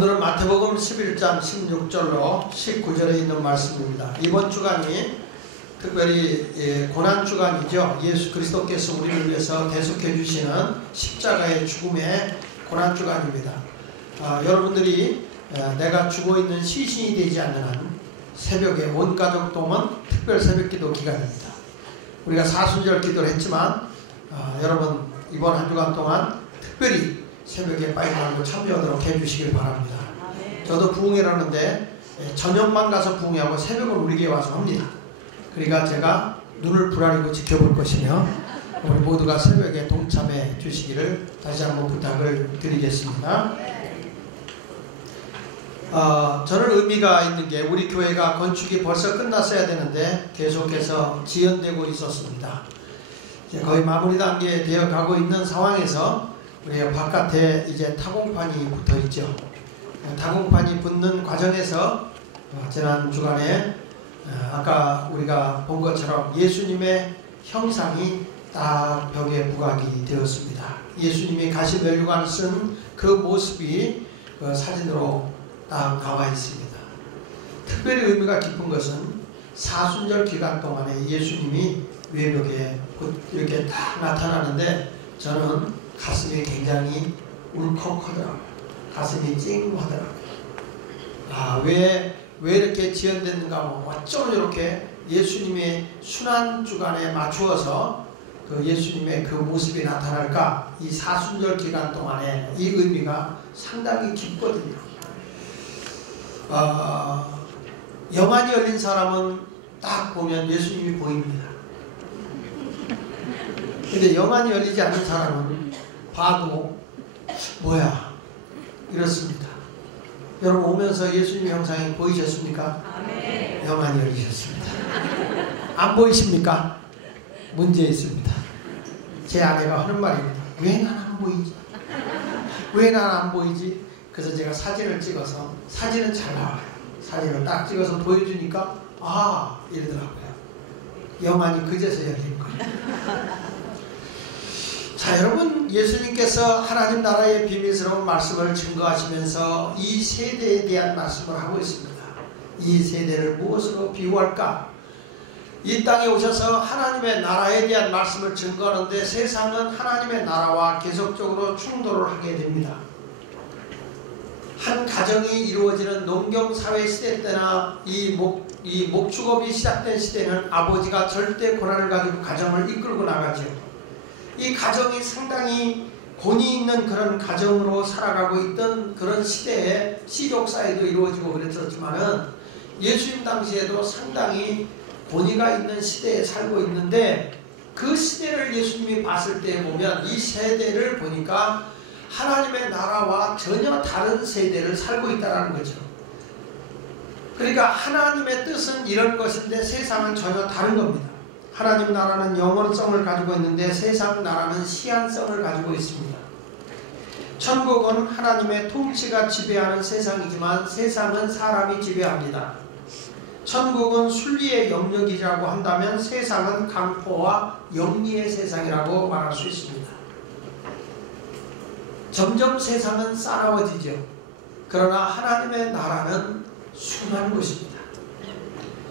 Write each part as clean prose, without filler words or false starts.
오늘은 마태복음 11장 16절로 19절에 있는 말씀입니다. 이번 주간이 특별히 고난주간이죠. 예수 그리스도께서 우리를 위해서 대속해 주시는 십자가의 죽음의 고난주간입니다. 여러분들이 내가 죽어있는 시신이 되지 않는 한 새벽에 온 가족 동원 특별 새벽기도 기간입니다. 우리가 사순절 기도를 했지만 여러분 이번 한 주간 동안 특별히 새벽에 빠지지 말고 참여하도록 해주시길 바랍니다. 저도 부흥회라는데 저녁만 가서 부흥회하고 새벽은 우리 교회 와서 합니다. 그러니까 제가 눈을 부라리고 지켜볼 것이며 우리 모두가 새벽에 동참해 주시기를 다시 한번 부탁을 드리겠습니다. 저는 의미가 있는 게 우리 교회가 건축이 벌써 끝났어야 되는데 계속해서 지연되고 있었습니다. 이제 거의 마무리 단계에 되어 가고 있는 상황에서 우리가 바깥에 이제 타공판이 붙어 있죠. 타공판이 붙는 과정에서 지난 주간에 아까 우리가 본 것처럼 예수님의 형상이 딱 벽에 부각이 되었습니다. 예수님이 가시면류관을 쓴 그 모습이 사진으로 딱 나와 있습니다. 특별히 의미가 깊은 것은 사순절 기간 동안에 예수님이 외벽에 이렇게 딱 나타나는데 저는 가슴이 굉장히 울컥하더라고요. 가슴이 찡하더라고요. 왜 이렇게 지연됐는가 뭐 어쩜 이렇게 예수님의 순환주간에 맞추어서 그 예수님의 그 모습이 나타날까? 이 사순절 기간 동안에 이 의미가 상당히 깊거든요. 영안이 열린 사람은 딱 보면 예수님이 보입니다. 근데 영안이 열리지 않는 사람은 봐도 뭐야 이렇습니다. 여러분 오면서 예수님 형상이 보이셨습니까? 네. 영안이 열리셨습니다. 안 보이십니까? 문제 있습니다. 제 아내가 하는 말입니다. 왜 난 안 보이지? 왜 난 안 보이지? 그래서 제가 사진을 찍어서 사진은 잘 나와요. 사진을 딱 찍어서 보여주니까 이러더라고요. 영안이 그제서 열린 거예요. 자, 여러분 예수님께서 하나님 나라의 비밀스러운 말씀을 증거하시면서 이 세대에 대한 말씀을 하고 있습니다. 이 세대를 무엇으로 비유할까? 이 땅에 오셔서 하나님의 나라에 대한 말씀을 증거하는데 세상은 하나님의 나라와 계속적으로 충돌을 하게 됩니다. 한 가정이 이루어지는 농경사회 시대 때나 이 목축업이 시작된 시대는 아버지가 절대 권한을 가지고 가정을 이끌고 나가죠. 이 가정이 상당히 권위 있는 그런 가정으로 살아가고 있던 그런 시대에 시족사회도 이루어지고 그랬었지만은 예수님 당시에도 상당히 권위가 있는 시대에 살고 있는데 그 시대를 예수님이 봤을 때 보면 이 세대를 보니까 하나님의 나라와 전혀 다른 세대를 살고 있다는 거죠. 그러니까 하나님의 뜻은 이런 것인데 세상은 전혀 다른 겁니다. 하나님 나라는 영원성을 가지고 있는데 세상 나라는 시한성을 가지고 있습니다. 천국은 하나님의 통치가 지배하는 세상이지만 세상은 사람이 지배합니다. 천국은 순리의 영역이라고 한다면 세상은 강포와 영리의 세상이라고 말할 수 있습니다. 점점 세상은 싸나워지죠. 그러나 하나님의 나라는 순한 곳입니다.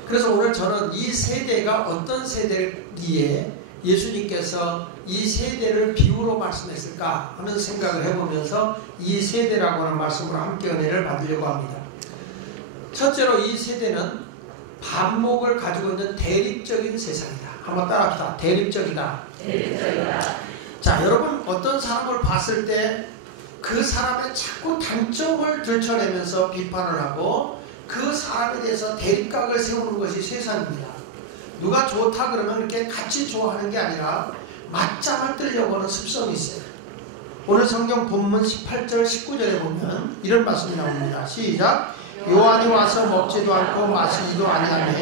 그래서 오늘 저는 이 세대가 어떤 세대기에 예수님께서 이 세대를 비유로 말씀했을까 하는 생각을 해보면서 이 세대라고 하는 말씀으로 함께 은혜를 받으려고 합니다. 첫째로 이 세대는 반목을 가지고 있는 대립적인 세상이다. 한번 따라합시다. 대립적이다. 자, 여러분 어떤 사람을 봤을 때 그 사람의 자꾸 단점을 들춰내면서 비판을 하고 그 사람에 대해서 대립각을 세우는 것이 세상입니다. 누가 좋다 그러면 이렇게 같이 좋아하는 게 아니라 맞짱을 뜨려고 하는 습성이 있어요. 오늘 성경 본문 18절 19절에 보면 이런 말씀이 나옵니다. 시작. 요한이 와서 먹지도 않고 마시지도 아니하며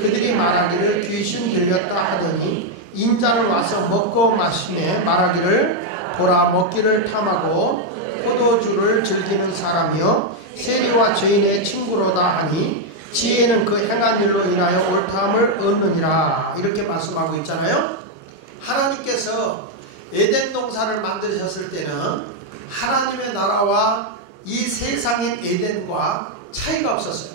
그들이 말하기를 귀신 들렸다 하더니 인자는 와서 먹고 마시며 말하기를 보라 먹기를 탐하고 포도주를 즐기는 사람이요 세리와 죄인의 친구로다 하니 지혜는 그 행한 일로 인하여 옳다함을 얻느니라. 이렇게 말씀하고 있잖아요. 하나님께서 에덴 동산을 만드셨을 때는 하나님의 나라와 이 세상인 에덴과 차이가 없었어요.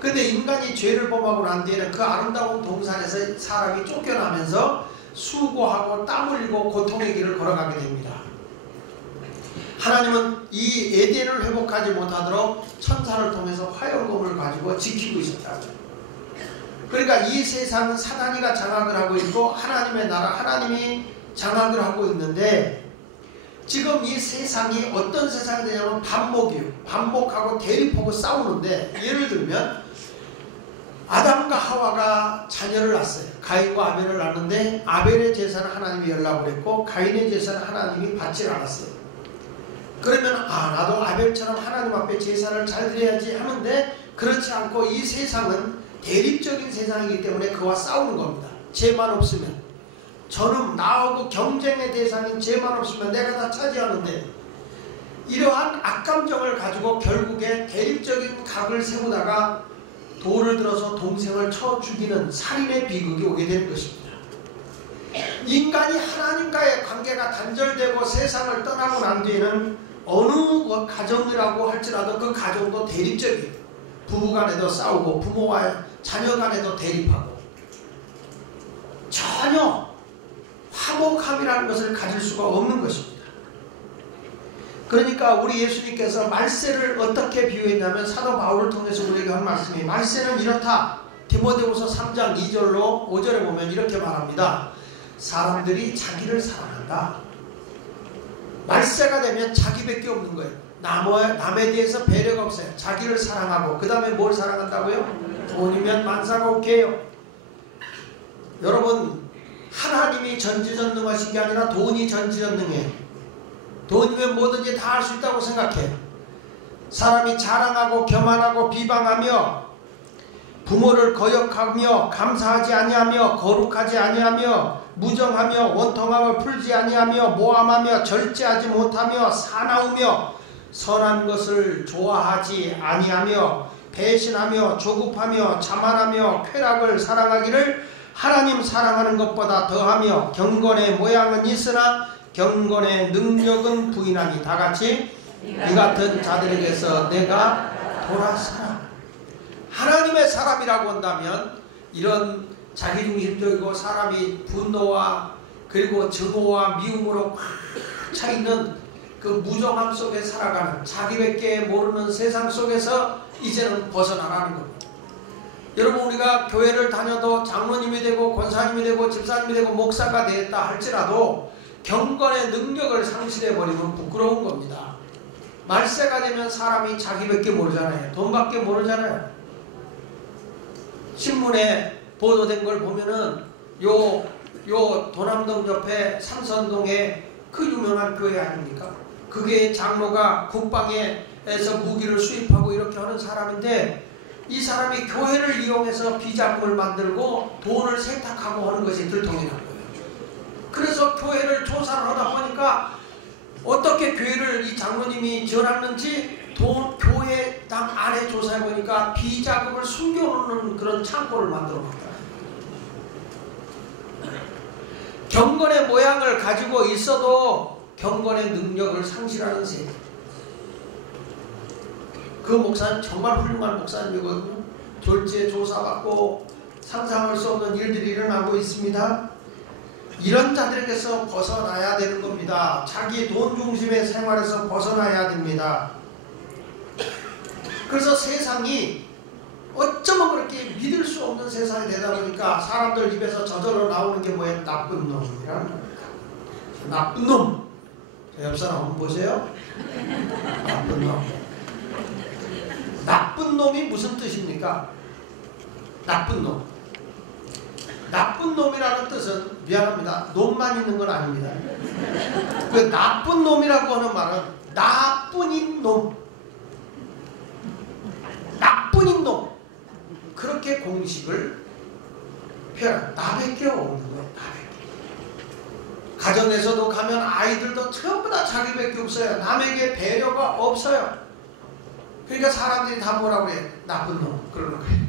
근데 인간이 죄를 범하고 난 뒤에는 그 아름다운 동산에서 사람이 쫓겨나면서 수고하고 땀 흘리고 고통의 길을 걸어가게 됩니다. 하나님은 이 에덴을 회복하지 못하도록 천사를 통해서 화염검을 가지고 지키고 있었다고요. 그러니까 이 세상은 사단이가 장악을 하고 있고 하나님의 나라 하나님이 장악을 하고 있는데, 지금 이 세상이 어떤 세상이 되냐면 반목이에요. 반목하고 대립하고 싸우는데, 예를 들면 아담과 하와가 자녀를 낳았어요. 가인과 아벨을 낳았는데 아벨의 제사는 하나님이 연락을 했고 가인의 제사는 하나님이 받지 않았어요. 그러면 나도 아벨처럼 하나님 앞에 제사를 잘 드려야지 하는데, 그렇지 않고 이 세상은 대립적인 세상이기 때문에 그와 싸우는 겁니다. 죄만 없으면, 저는 나하고 경쟁의 대상인 죄만 없으면 내가 다 차지하는데, 이러한 악감정을 가지고 결국에 대립적인 각을 세우다가 돌을 들어서 동생을 쳐 죽이는 살인의 비극이 오게 되는 것입니다. 인간이 하나님과의 관계가 단절되고 세상을 떠나고 난 뒤에는 어느 가정이라고 할지라도 그 가정도 대립적이에요. 부부간에도 싸우고 부모와 자녀 간에도 대립하고 전혀 화목함이라는 것을 가질 수가 없는 것입니다. 그러니까 우리 예수님께서 말세를 어떻게 비유했냐면, 사도 바울을 통해서 우리에게 한 말씀이, 말세는 이렇다. 디모데후서 3장 2절로 5절에 보면 이렇게 말합니다. 사람들이 자기를 사랑한다. 말세가 되면 자기밖에 없는 거예요. 남에 대해서 배려가 없어요. 자기를 사랑하고, 그 다음에 뭘 사랑한다고요? 돈이면 만사가 오케이요. 여러분, 하나님이 전지전능하신 게 아니라 돈이 전지전능해요. 돈이면 뭐든지 다 할 수 있다고 생각해요. 사람이 자랑하고 교만하고 비방하며 부모를 거역하며 감사하지 아니하며 거룩하지 아니하며 무정하며 원통함을 풀지 아니하며 모함하며 절제하지 못하며 사나우며 선한 것을 좋아하지 아니하며 배신하며 조급하며 자만하며 쾌락을 사랑하기를 하나님 사랑하는 것보다 더하며 경건의 모양은 있으나 경건의 능력은 부인하니, 다같이 이 같은 자들에게서 내가 돌아서라. 하나님의 사람이라고 한다면 이런 자기중심적이고 사람이 분노와 그리고 증오와 미움으로 꽉 차있는 그 무정함 속에 살아가는, 자기밖에 모르는 세상 속에서 이제는 벗어나라는 겁니다. 여러분, 우리가 교회를 다녀도 장로님이 되고 권사님이 되고 집사님이 되고 목사가 되었다 할지라도 경건의 능력을 상실해버리면 부끄러운 겁니다. 말세가 되면 사람이 자기밖에 모르잖아요. 돈밖에 모르잖아요. 신문에 보도된 걸 보면은 요 도남동 옆에 삼선동에 그 유명한 교회 아닙니까? 그게 장로가 국방에서 무기를 수입하고 이렇게 하는 사람인데, 이 사람이 교회를 이용해서 비자금을 만들고 돈을 세탁하고 하는 것이 들통이 난 거예요. 그래서 교회를 조사를 하다 보니까 어떻게 교회를 이 장로님이 지어놨는지 교회 당 안에 조사해 보니까 비자금을 숨겨놓는 그런 창고를 만들어 놨더라고요. 경건의 모양을 가지고 있어도 경건의 능력을 상실하는 세대. 그 목사님 정말 훌륭한 목사님이거든요. 졸지에 조사받고 상상할 수 없는 일들이 일어나고 있습니다. 이런 자들에게서 벗어나야 되는 겁니다. 자기 돈 중심의 생활에서 벗어나야 됩니다. 그래서 세상이 어쩌면 그렇게 믿을 수 없는 세상이 되다 보니까 사람들 입에서 저절로 나오는 게 뭐예요? 나쁜 놈이라는 겁니다. 나쁜 놈. 옆 사람 한번 보세요. 나쁜 놈. 나쁜 놈이 무슨 뜻입니까? 나쁜 놈. 나쁜 놈이라는 뜻은, 미안합니다, 놈만 있는 건 아닙니다. 그 나쁜 놈이라고 하는 말은 나뿐인 놈, 나뿐인 놈, 그렇게 공식을 표현. 나밖에 없는 거예요. 나밖에. 가정에서도 가면 아이들도 전부 다 자기밖에 없어요. 남에게 배려가 없어요. 그러니까 사람들이 다 뭐라고 그래요? 나쁜 놈, 그러는 거예요.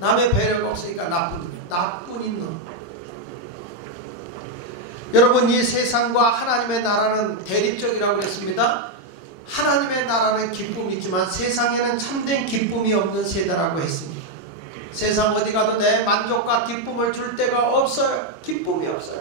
남의 배려가 없으니까 나쁜 놈, 나뿐인 놈. 여러분, 이 세상과 하나님의 나라는 대립적이라고 했습니다. 하나님의 나라는 기쁨이 있지만 세상에는 참된 기쁨이 없는 세대라고 했습니다. 세상 어디 가도 내 만족과 기쁨을 줄 데가 없어요. 기쁨이 없어요.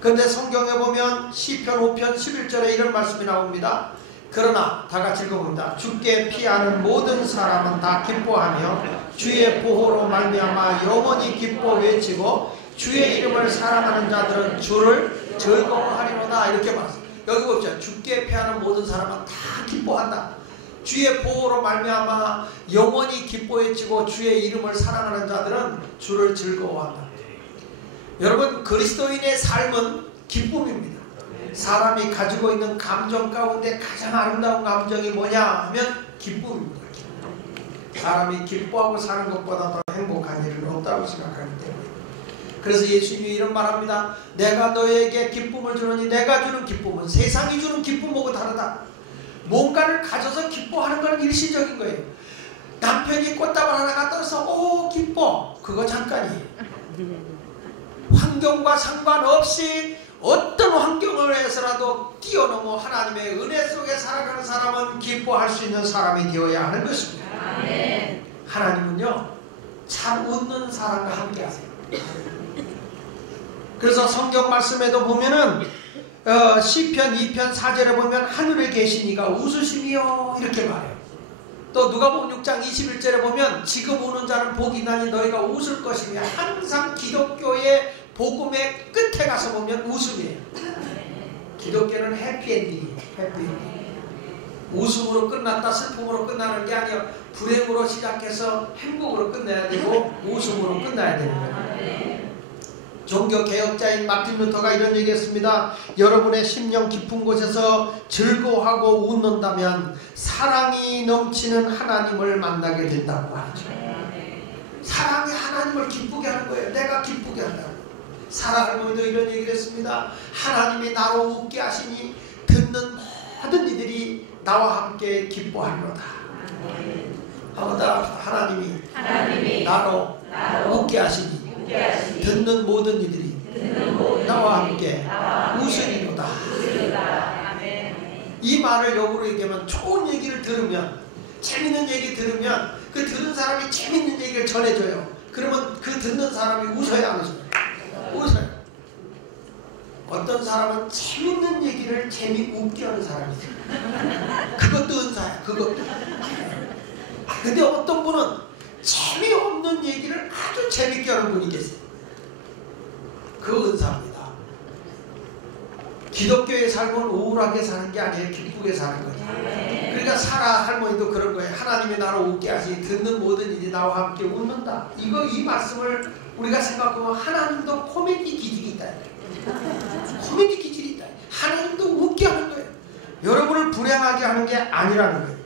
그런데 성경에 보면 시편 5편 11절에 이런 말씀이 나옵니다. 그러나 다 같이 읽어봅니다. 주께 피하는 모든 사람은 다 기뻐하며 주의 보호로 말미암아 영원히 기뻐 외치고 주의 이름을 사랑하는 자들은 주를 즐거워하리로다. 이렇게 말합니다. 여기 봅시다. 주께 피하는 모든 사람은 다 기뻐한다. 주의 보호로 말미암아 영원히 기뻐 외치고 주의 이름을 사랑하는 자들은 주를 즐거워한다. 여러분, 그리스도인의 삶은 기쁨입니다. 사람이 가지고 있는 감정 가운데 가장 아름다운 감정이 뭐냐 하면 기쁨입니다. 사람이 기뻐하고 사는 것보다 더 행복한 일은 없다고 생각하기 때문에. 그래서 예수님이 이런 말합니다. 내가 너에게 기쁨을 주노니 내가 주는 기쁨은 세상이 주는 기쁨하고 다르다. 뭔가를 가져서 기뻐하는 건 일시적인 거예요. 남편이 꽃다발 하나 갖다 줘서 오 기뻐. 그거 잠깐이에요. 환경과 상관없이 어떤 환경을 해서라도 뛰어넘어 하나님의 은혜 속에 살아가는 사람은 기뻐할 수 있는 사람이 되어야 하는 것입니다. 아멘. 하나님은요 참 웃는 사람과 함께 하세요. 그래서 성경 말씀에도 보면은 시편 2편 4절에 보면 하늘에 계신 이가 웃으시며 이렇게 말해요. 또 누가복음 6장 21절에 보면 지금 우는 자는 복이 나니 너희가 웃을 것이며, 항상 기독교의 복음의 끝에 가서 보면 웃음이에요. 기독교는 해피엔딩이에요. 해피엔딩. 웃음으로 끝났다 슬픔으로 끝나는 게 아니라 불행으로 시작해서 행복으로 끝내야 되고 웃음으로 끝나야 되는 거예요. 종교개혁자인 마틴 루터가 이런 얘기했습니다. 여러분의 심령 깊은 곳에서 즐거워하고 웃는다면 사랑이 넘치는 하나님을 만나게 된다고 하죠. 사랑이 하나님을 기쁘게 하는 거예요. 내가 기쁘게 한다고. 사라 할머니도 이런 얘기를 했습니다. 하나님이 나로 웃게 하시니 듣는 모든 이들이 나와 함께 기뻐하리로다. 한번 더 하나님이 나로 웃게 하시니 듣는 모든 이들이 나와 함께 웃으리로다. 이 말을 역으로 얘기하면 좋은 얘기를 들으면, 재밌는 얘기 들으면 그 들은 사람이 재밌는 얘기를 전해줘요. 그러면 그 듣는 사람이 웃어야 안 웃어요? 웃어요. 어떤 사람은 재밌는 얘기를 재미웃게 하는 사람이 있어요. 그것도 은사야. 그것도. 근데 어떤 분은 재미없는 얘기를 아주 재밌게 하는 분이 계세요. 그 은사입니다. 기독교의 삶은 우울하게 사는 게 아니에요. 기쁘게 사는 거죠. 그러니까 사라 할머니도 그런 거예요. 하나님이 나를 웃게 하시니 듣는 모든 이들이 나와 함께 웃는다. 이 말씀을 우리가 생각하면 하나님도 코미디 기질이 있다. 코미디 기질이 있다. 하나님도 웃게 하는 거예요. 여러분을 불행하게 하는 게 아니라는 거예요.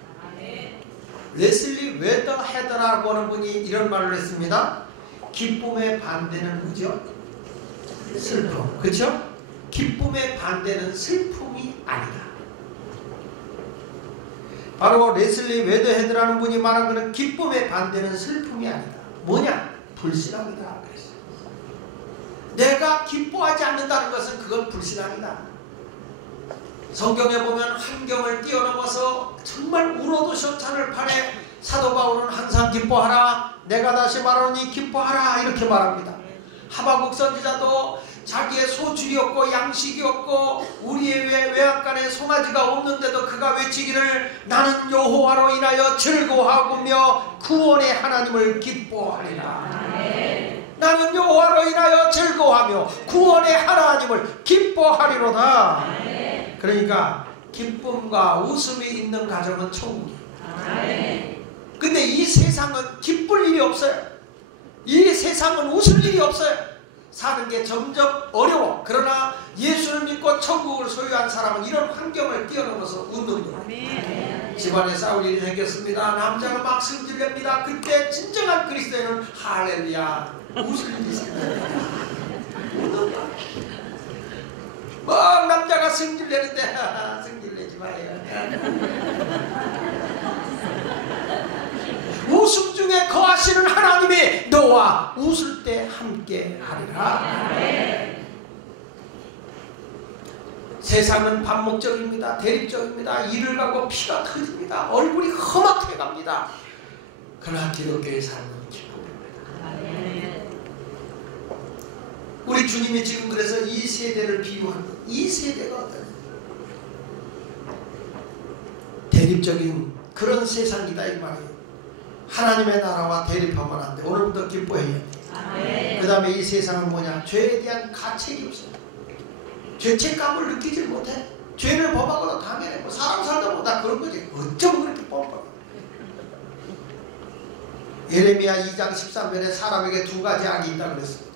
레슬리 웨더 헤더라고 하는 분이 이런 말을 했습니다. 기쁨의 반대는 뭐죠? 슬픔. 그렇죠? 기쁨의 반대는 슬픔이 아니다. 바로 레슬리 웨더 헤더라는 분이 말한 것은 기쁨의 반대는 슬픔이 아니다. 뭐냐? 불신앙이다. 그랬어요. 내가 기뻐하지 않는다는 것은 그건 불신앙이다. 성경에 보면 환경을 뛰어넘어서 정말 울어도 시원찮을 판에 사도 바울은 항상 기뻐하라, 내가 다시 말하노니 기뻐하라 이렇게 말합니다. 하박국 선지자도 자기의 소출이 없고 양식이 없고 우리의 외양간에 송아지가 없는데도 그가 외치기를 나는 여호와로 인하여 즐거워하며 구원의 하나님을 기뻐하리라. 나는 여호와로 인하여 즐거워하며 구원의 하나님을 기뻐하리로다. 그러니까 기쁨과 웃음이 있는 가정은 천국이에요. 근데 이 세상은 기쁠 일이 없어요. 이 세상은 웃을 일이 없어요. 사는 게 점점 어려워. 그러나 예수를 믿고 천국을 소유한 사람은 이런 환경을 뛰어넘어서 웃는 거예요. 집안에 싸울 일이 생겼습니다. 남자가 막 승질냅니다. 그때 진정한 그리스도인은 할렐루야 웃을 일이 있습니다. 막 남자가 승질내는데 승질내지 마요. 웃음 중에 거하시는 하나님이 너와 웃을 때 함께 하리라. 세상은 반목적입니다. 대립적입니다. 이를 가고 피가 터집니다. 얼굴이 험악해 갑니다. 그러나 기독교의 삶은 기쁨입니다. 우리 주님이 지금 그래서 이 세대를 비유하는, 이 세대가 어떤 대립적인 그런 세상이다 이 말이에요. 하나님의 나라와 대립하면 안 돼. 오늘부터 기뻐해야 돼. 그 다음에 이 세상은 뭐냐? 죄에 대한 가책이 없어요. 죄책감을 느끼지 못해. 죄를 범하고도 당연해. 뭐 사람 살다 보다 그런 거지. 어쩜 그렇게 뻔뻔해. 예레미야 2장 13절에 사람에게 두 가지 악이 있다고 그랬습니다.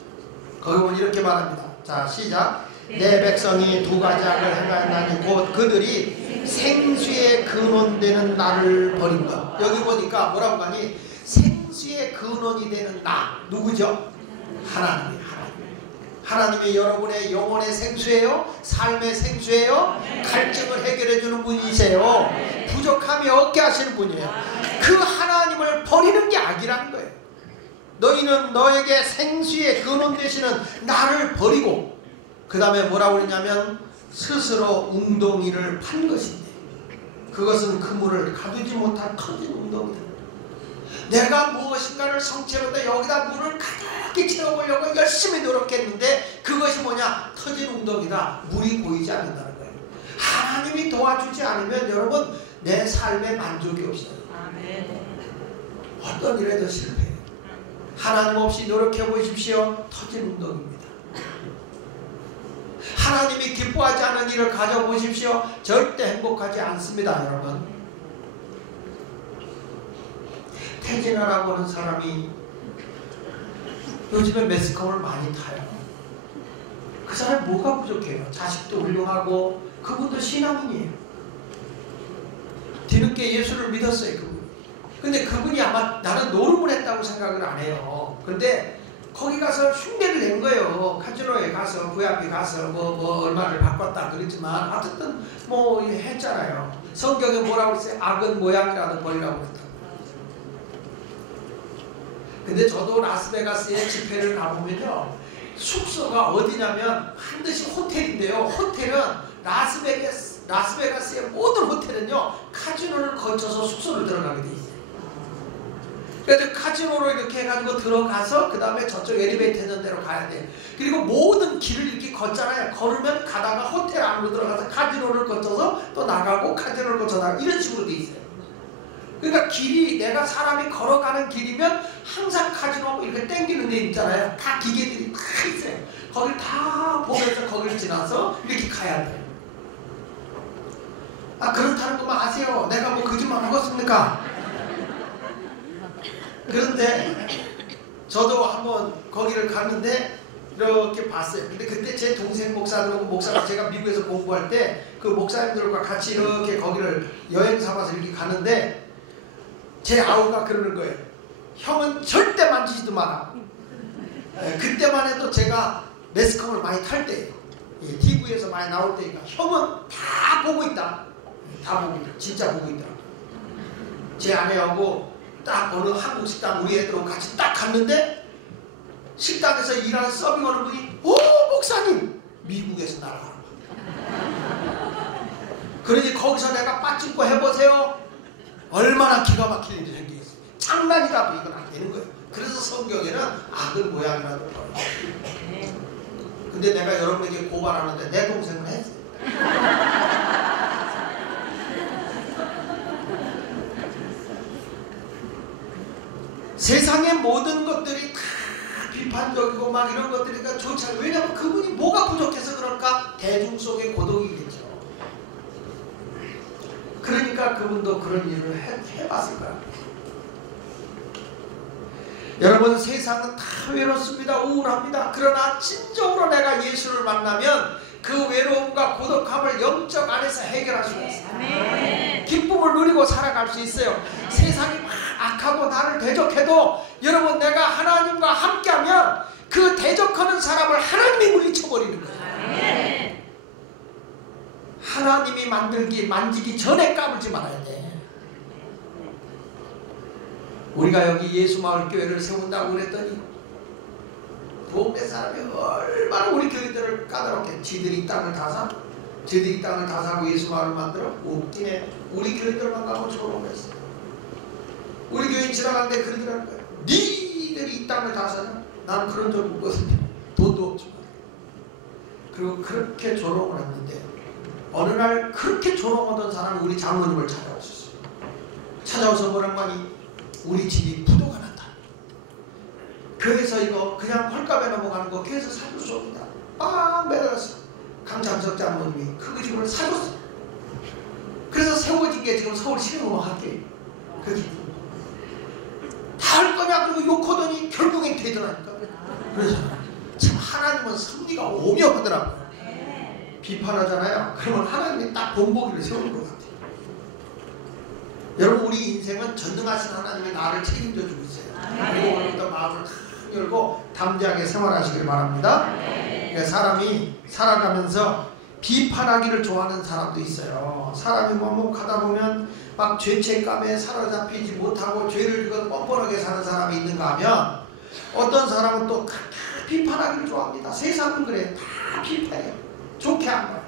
거기 보면 이렇게 말합니다. 자, 시작. 내 백성이 두 가지 악을 행하였나니 곧 그들이 생수의 근원되는 나를 버린 것. 여기 보니까 뭐라고 하니 생수의 근원이 되는 나. 누구죠? 하나님이에요. 하나님이 여러분의 영혼의 생수예요? 삶의 생수예요? 갈증을 해결해 주는 분이세요. 부족함이 없게 하시는 분이에요. 그 하나님을 버리는 게 악이라는 거예요. 너희는 너에게 생수의 근원 되시는 나를 버리고 그 다음에 뭐라고 그러냐면 스스로 웅덩이를 판 것인데 그것은 그물을 가두지 못한 터진 웅덩이다. 내가 무엇인가를 성취하는데 여기다 물을 가득히 채워보려고 열심히 노력했는데 그것이 뭐냐? 터진 웅덩이다. 물이 보이지 않는다는 거예요. 하나님이 도와주지 않으면 여러분 내 삶에 만족이 없어요. 어떤 일에도 실패해요. 하나님 없이 노력해 보십시오. 터진 웅덩이입니다. 하나님이 기뻐하지 않은 일을 가져보십시오. 절대 행복하지 않습니다. 여러분 태진아라고 하는 사람이 요즘에 매스컴을 많이 타요. 그 사람이 뭐가 부족해요? 자식도 훌륭하고 그분도 신앙인이에요. 뒤늦게 예수를 믿었어요. 그분. 근데 그분이 아마 나는 노름을 했다고 생각을 안 해요. 근데 거기 가서 흉내를 낸 거예요. 카지노에 가서 VIP 가서 뭐 얼마를 바꿨다 그랬지만 어쨌든 뭐 했잖아요. 성경에 뭐라고 그랬어요? 악은 모양이라도 버리라고 그랬다. 근데 저도 라스베가스에 집회를 가보면요. 숙소가 어디냐면 반드시 호텔인데요. 호텔은 라스베가스의 모든 호텔은요. 카지노를 거쳐서 숙소를 들어가게 돼 있어요. 그래서 카지노로 이렇게 해가지고 들어가서 그 다음에 저쪽 엘리베이터 있는 데로 가야 돼. 그리고 모든 길을 이렇게 걷잖아요. 걸으면 가다가 호텔 안으로 들어가서 카지노를 거쳐서 또 나가고 카지노를 거쳐 나가고 이런 식으로 돼 있어요. 그러니까 길이 내가 사람이 걸어가는 길이면 항상 카지노 이렇게 땡기는 데 있잖아요. 다 기계들이 다 있어요. 거길 다 보면서 거기를 지나서 이렇게 가야 돼요. 아 그렇다는 것만 아세요. 내가 뭐 거짓말 하겠습니까? 그런데 저도 한번 거기를 갔는데 이렇게 봤어요. 근데 그때 제 동생 목사들하고 목사가 제가 미국에서 공부할 때 그 목사님들과 같이 이렇게 거기를 여행 삼아서 이렇게 가는데 제 아우가 그러는 거예요. 형은 절대 만지지도 마라. 그때만 해도 제가 매스컴을 많이 탈 때예요. TV에서 많이 나올 때니까 형은 다 보고 있다. 다 보고 있다. 진짜 보고 있다. 제 아내하고 딱 어느 한국 식당 우리 애들하고 같이 딱 갔는데 식당에서 일하는 서빙하는 분이 오 목사님 미국에서 날아가는 그러니 거기서 내가 빠찍고 해보세요. 얼마나 기가 막힐 일이 생기겠어요. 장난이라도 이건 안 되는 거예요. 그래서 성경에는 악은 모양이라도 봐요. 근데 내가 여러분에게 고발하는데 내 동생은 했어요. 세상의 모든 것들이 다 비판적이고 막 이런 것들이니까 좋지 않아요. 왜냐하면 그분이 뭐가 부족해서 그럴까? 대중 속의 고독이겠죠. 그러니까 그분도 그런 일을 해봤을 거야. 여러분 세상은 다 외롭습니다. 우울합니다. 그러나 진정으로 내가 예수를 만나면 그 외로움과 고독함을 영적 안에서 해결할 수 있어요. 기쁨을 누리고 살아갈 수 있어요. 세상이 막 악하고 나를 대적해도 여러분 내가 하나님과 함께하면 그 대적하는 사람을 하나님이 물리쳐버리는 거예요. 하나님이 만지기 전에 까불지 말아야 돼. 우리가 여기 예수마을교회를 세운다고 그랬더니 동네 사람이 얼마나 우리 교인들을 까다롭게 지들이 땅을 다 사? 저희들이 이 땅을 다 사고 예수 마을을 만들어? 웃기네. 우리 교인들만 가고 조롱했어. 우리 교인 지나가는데 그러더라는 거야. 니들이 이 땅을 다 사냐? 나는 그런 적 없거든요. 돈도 없지만. 그리고 그렇게 조롱을 했는데 어느 날 그렇게 조롱하던 사람이 우리 장로님을 찾아왔었어요. 찾아와서 뭐란 말이 우리 집이 부도가 났다. 교회에서 이거 그냥 헐값에 넘어가는 거 교회에서 사줄 수 없다. 막 매달았어. 강장석 장로님이 그 집을 사줬어. 그래서 세워진 게 지금 서울 실용음악학교예요. 거기 다 할 거냐 그러고 욕하더니 결국엔 되더라니까. 그래서 참 하나님은 섭리가 오묘하더라고요. 비판하잖아요. 그러면 하나님이 딱 본보기를 세우는 것 같아요. 여러분 우리 인생은 전능하신 하나님이 나를 책임져 주고 있어요. 그리고 오늘부터 마음을 탁 열고 담대하게 생활하시길 바랍니다. 그러니까 사람이 살아가면서 비판하기를 좋아하는 사람도 있어요. 사람이 뭐 가다 보면 막 죄책감에 사로잡히지 못하고 죄를 지고 뻔뻔하게 사는 사람이 있는가 하면 어떤 사람은 또 비판하기를 좋아합니다. 세상은 그래. 다 비판해요. 좋게 안 봐요.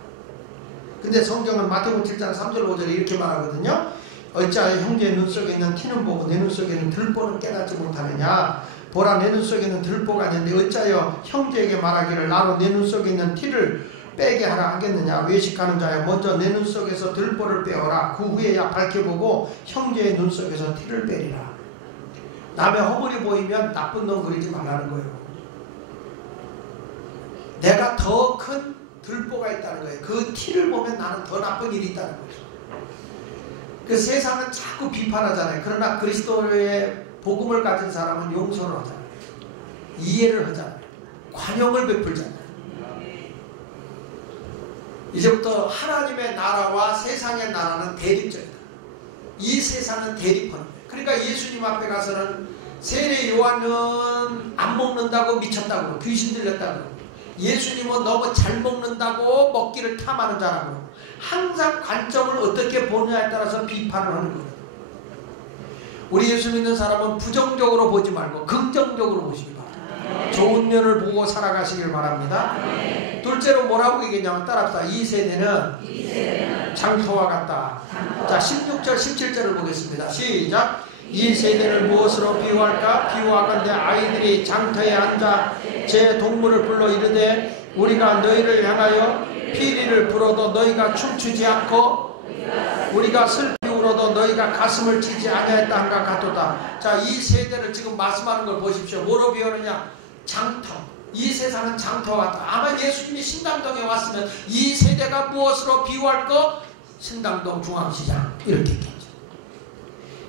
근데 성경은 마태복음 7장 3절 5절에 이렇게 말하거든요. 어찌하여 형제의 눈 속에 있는 티는 보고 내 눈 속에 있는 들보는 깨닫지 못하느냐. 보라 내 눈 속에 있는 들보가 있는데 어찌하여 형제에게 말하기를 나로 내 눈 속에 있는 티를 빼게 하라 하겠느냐. 외식하는 자여 먼저 내 눈 속에서 들보를 빼어라. 그 후에야 밝혀보고 형제의 눈 속에서 티를 빼리라. 남의 허물이 보이면 나쁜 놈 그리지 말라는 거예요. 내가 더 큰 들보가 있다는 거예요. 그 티를 보면 나는 더 나쁜 일이 있다는 거예요. 그 세상은 자꾸 비판하잖아요. 그러나 그리스도의 복음을 가진 사람은 용서를 하잖아요. 이해를 하잖아요. 관용을 베풀잖아요. 이제부터 하나님의 나라와 세상의 나라는 대립적이다. 이 세상은 대립하는 거예요. 그러니까 예수님 앞에 가서는 세례 요한은 안 먹는다고 미쳤다고 귀신 들렸다고 예수님은 너무 잘 먹는다고 먹기를 탐하는 자라고 항상 관점을 어떻게 보느냐에 따라서 비판을 하는 거예요. 우리 예수 믿는 사람은 부정적으로 보지 말고 긍정적으로 보시기 바랍니다. 좋은 면을 보고 살아가시길 바랍니다. 둘째로 뭐라고 얘기했냐면 따라합시다. 이 세대는 장터와 같다. 자 16절 17절을 보겠습니다. 시작. 이 세대를 무엇으로 비유할까? 비유하건대 아이들이 장터에 앉아 제 동물을 불러 이르되 우리가 너희를 향하여 피리를 불어도 너희가 춤추지 않고 우리가 슬피 울어도 너희가 가슴을 치지 아니하였다 한가 같도다. 자, 이 세대를 지금 말씀하는 걸 보십시오. 뭐로 비유하느냐? 장터. 이 세상은 장터와 같다. 아마 예수님이 신당동에 왔으면 이 세대가 무엇으로 비유할 거? 신당동 중앙시장 이렇게 했겠죠.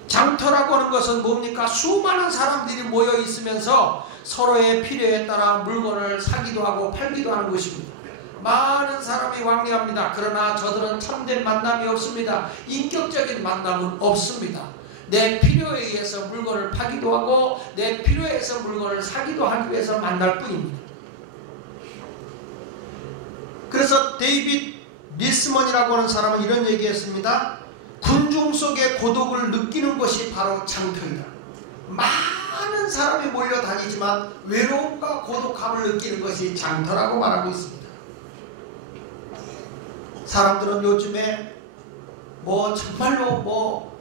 장터라고 하는 것은 뭡니까? 수많은 사람들이 모여 있으면서 서로의 필요에 따라 물건을 사기도 하고 팔기도 하는 것입니다. 많은 사람이 왕래합니다. 그러나 저들은 참된 만남이 없습니다. 인격적인 만남은 없습니다. 내 필요에 의해서 물건을 파기도 하고 내 필요에 의해서 물건을 사기도 하기 위해서 만날 뿐입니다. 그래서 데이빗 리스먼이라고 하는 사람은 이런 얘기했습니다. 군중 속의 고독을 느끼는 것이 바로 장터이다. 많은 사람이 몰려다니지만 외로움과 고독함을 느끼는 것이 장터라고 말하고 있습니다. 사람들은 요즘에 정말로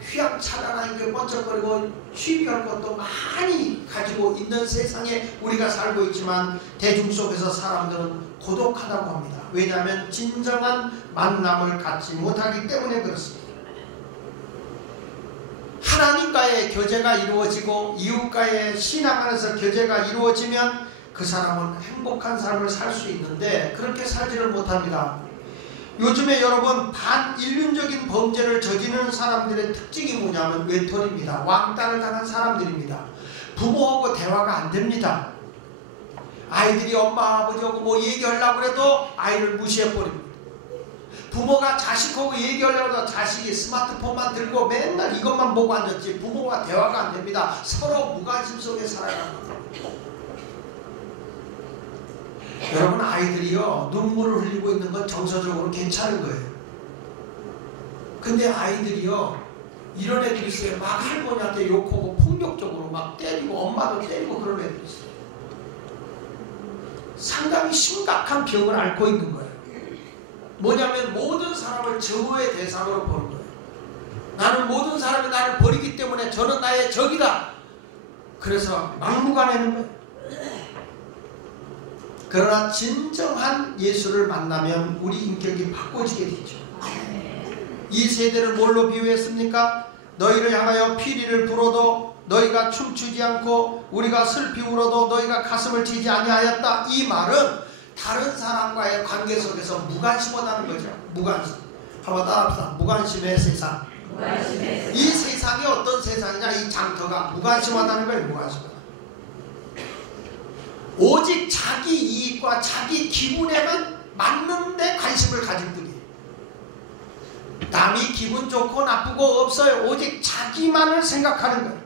휘황찬란한 게 번쩍거리고 취미할 것도 많이 가지고 있는 세상에 우리가 살고 있지만 대중 속에서 사람들은 고독하다고 합니다. 왜냐하면 진정한 만남을 갖지 못하기 때문에 그렇습니다. 하나님과의 교제가 이루어지고 이웃과의 신앙 안에서 교제가 이루어지면 그 사람은 행복한 삶을 살 수 있는데 그렇게 살지를 못합니다. 요즘에 여러분 반인륜적인 범죄를 저지르는 사람들의 특징이 뭐냐면 외톨이입니다. 왕따를 당한 사람들입니다. 부모하고 대화가 안 됩니다. 아이들이 엄마 아버지하고 얘기하려고 해도 아이를 무시해버립니다. 부모가 자식하고 얘기하려고 해도 자식이 스마트폰만 들고 맨날 이것만 보고 앉았지 부모와 대화가 안 됩니다. 서로 무관심 속에 살아갑니다. 여러분 아이들이요 눈물을 흘리고 있는 건 정서적으로 괜찮은 거예요. 근데 아이들이요 이런 애들이 있어요. 막 할머니한테 욕하고 폭력적으로 막 때리고 엄마도 때리고 그런 애들이 있어요. 상당히 심각한 병을 앓고 있는 거예요. 뭐냐면 모든 사람을 저의 대상으로 보는 거예요. 나는 모든 사람이 나를 버리기 때문에 저는 나의 적이다. 그래서 막무가내는 거예요. 그러나 진정한 예수를 만나면 우리 인격이 바꿔지게 되죠. 이 세대를 뭘로 비유했습니까? 너희를 향하여 피리를 불어도 너희가 춤추지 않고 우리가 슬피 울어도 너희가 가슴을 치지 아니하였다. 이 말은 다른 사람과의 관계 속에서 무관심하다는 거죠. 무관심. 한번 따라합시다. 무관심의 세상. 이 세상이 어떤 세상이냐? 이 장터가 무관심하다는 거예요. 무관심하다. 오직 자기 이익과 자기 기분에만 맞는 데 관심을 가질 뿐이에요. 남이 기분 좋고 나쁘고 없어요. 오직 자기만을 생각하는 거예요.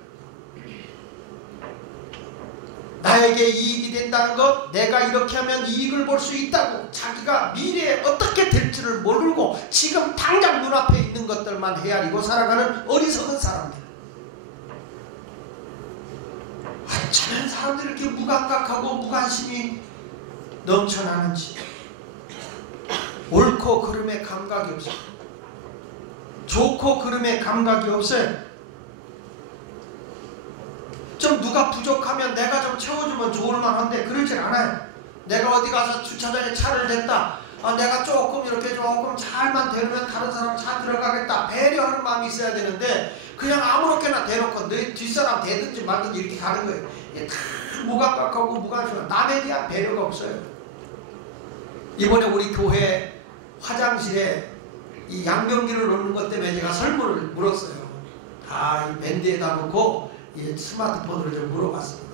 나에게 이익이 된다는 것, 내가 이렇게 하면 이익을 볼 수 있다고 자기가 미래에 어떻게 될지를 모르고 지금 당장 눈앞에 있는 것들만 헤아리고 살아가는 어리석은 사람들. 어쩌면 사람들이 이렇게 무감각하고 무관심이 넘쳐나는지. 옳고 그름의 감각이 없어요. 좋고 그름의 감각이 없어요. 좀 누가 부족하면 내가 좀 채워주면 좋을 만한데 그러질 않아요. 내가 어디 가서 주차장에 차를 댔다. 내가 조금 이렇게 조금 잘만 대면 다른 사람 차 들어가겠다. 배려하는 마음이 있어야 되는데 그냥 아무렇게나 대놓고 너 뒷사람 대든지 말든지 이렇게 가는 거예요. 다 무감각하고 무관심하고 남에 대한 배려가 없어요. 이번에 우리 교회 화장실에 이 양변기를 놓는 것 때문에 제가 설문을 물었어요. 다 이 밴드에다 놓고 이 스마트폰으로 좀 물어봤습니다.